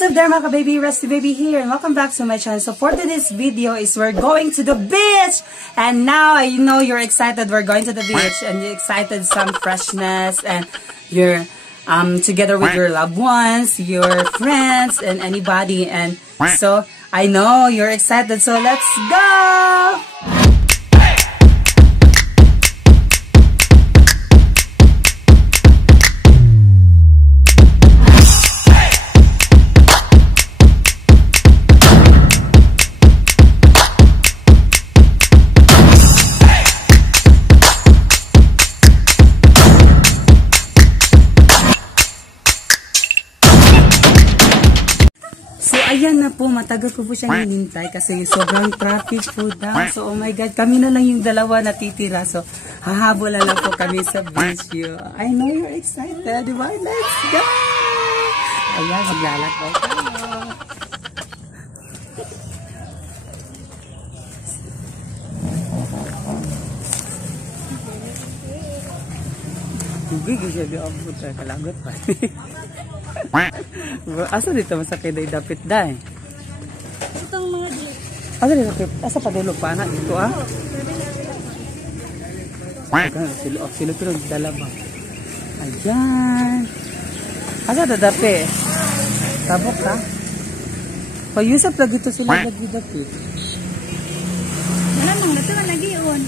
What's up there mga baby, Rusty Baby here and welcome back to my channel. So for today's video is we're going to the beach. And now I know you're excited we're going to the beach and you're excited some freshness and you're together with your loved ones, your friends and anybody. And so I know you're excited, so let's go! Ayan na po, matagal ko po siya hinintay kasi sobrang traffic po daw. So, oh my God, kami na lang yung dalawa natitira. So, hahabol na lang po kami sa beach. I know you're excited, di ba? Let's go! Ayan, maglalakbay tayo. Hindi, siya di ang puta. Kalagot pa. Asa dito masakay day dapit day? Itong mga dito. Asa dito dapit? Asa padulog pa na dito ah? Silo pero dala ba? Ayan. Asa dapit? Tabok ka? Payusap lagi to sila lagi dapit. Wala nang nato lagi on.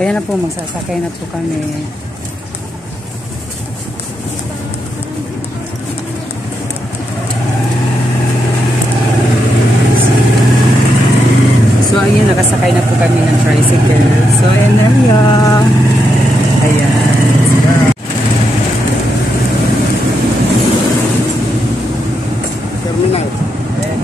Kaya na po, magsasakay na po kami. So, ayun, nakasakay na po kami ng tricycle. So, ayan na yan. Ayan. Let's go. Terminal. Ayan.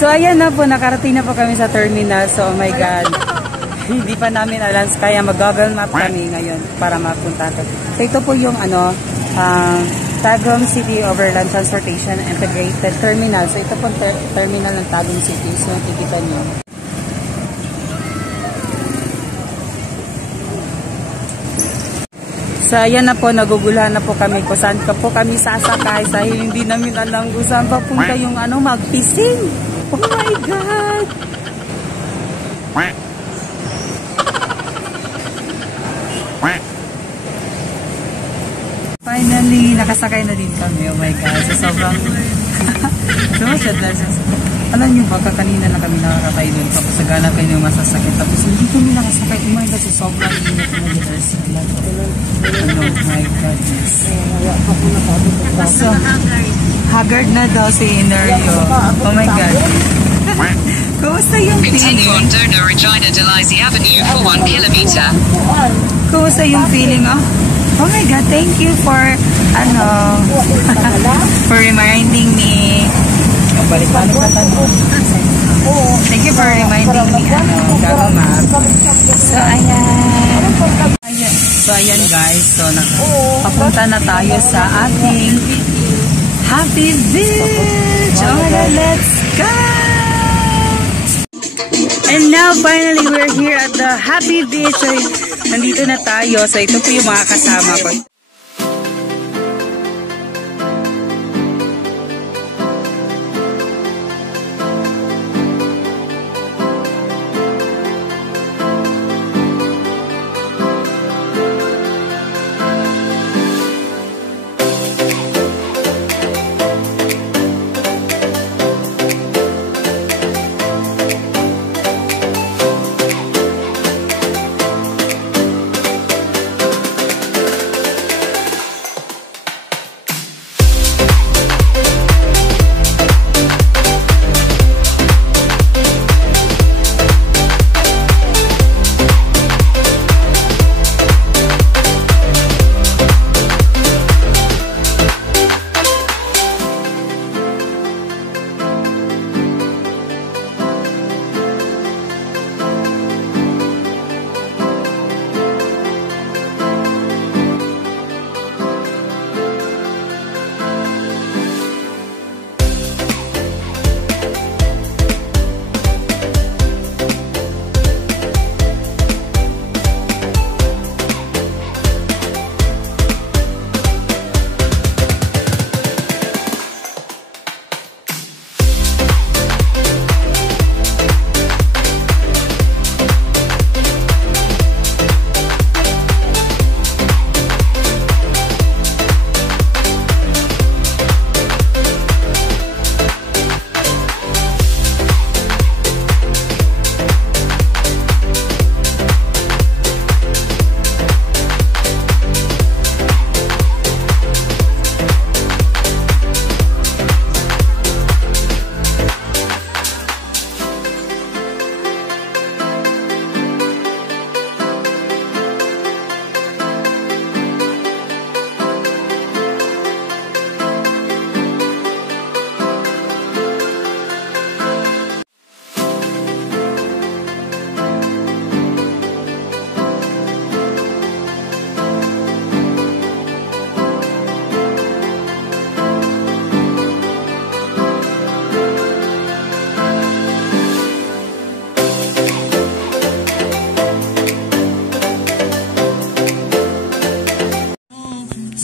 So ayan na po, nakarating na po kami sa terminal. So oh my God, hindi pa namin alam, kaya mag-Google Map kami ngayon para mapunta. So ito po yung Tagum City Overland Transportation Integrated Terminal. So ito po terminal ng Tagum City. So nakikita niyo. So ayan na po, naguguluhan na po kami kung saan po kami sasakay dahil hindi namin alam kung saan papunta yung mag-fishing. Oh my God! Finally, nakasakay na din kami. Oh my God. So sobrang alam nyo ba, kanina na kami nakakatay doon. Tapos naghanap kayo yung masasakit. Tapos hindi kami nakasakay. Oh my God, so sobrang init na dito. Oh my goodness. So, haggard na daw si Inerio. Oh my God. Kumusta yung feeling? Continue on Donor Regina Delisi Avenue for 1 kilometer. Kumusta yung feeling? Oh my God, thank you for for reminding me. Thank you for reminding me Google Map. So ayan guys, so papunta na tayo sa ating Happy Beach. Oh my God, let's go! And now finally we're here at the Happy Beach. So, nandito na tayo. So ito po yung mga kasama ko.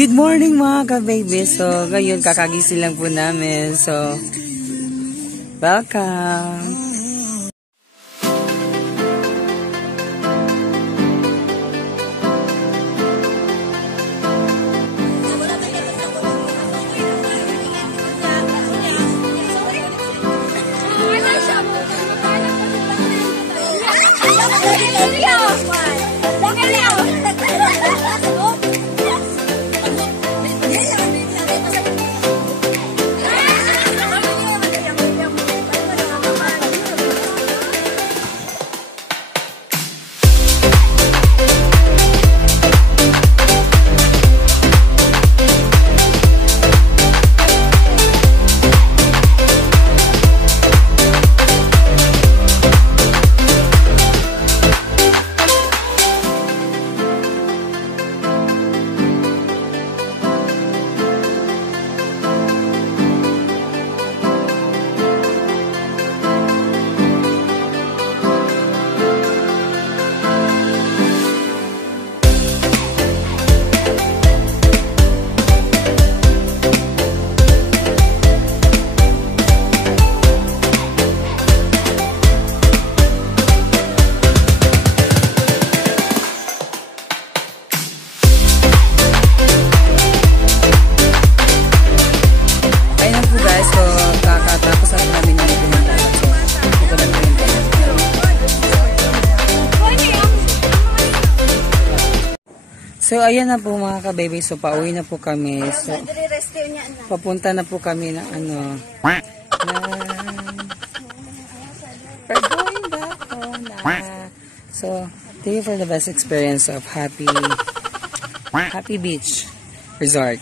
Good morning mga ka-baby. So, ngayon kakagising lang po namin. So, welcome! So, ayan na po mga ka-baby. So, pauwi na po kami. So, Nagre-restyo niya na. papunta na po kami ng we're going back home na. So, thank you for the best experience of Happy Beach Resort.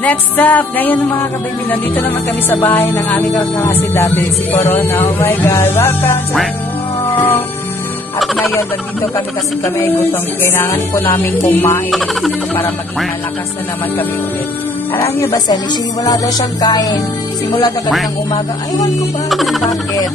Next up, ngayon mga ka-baby, nandito naman kami sa bahay ng aming kakasi dati, si Corona. Oh my God, welcome to the room. At ngayon, nandito kami kasi kami ay gutom. Kailangan po namin kumain para maging malakas na naman kami ulit. Alam niyo ba, Sammy, simula daw siyang kain. Simula na kami ng umaga. Aywan ko ba? Bakit?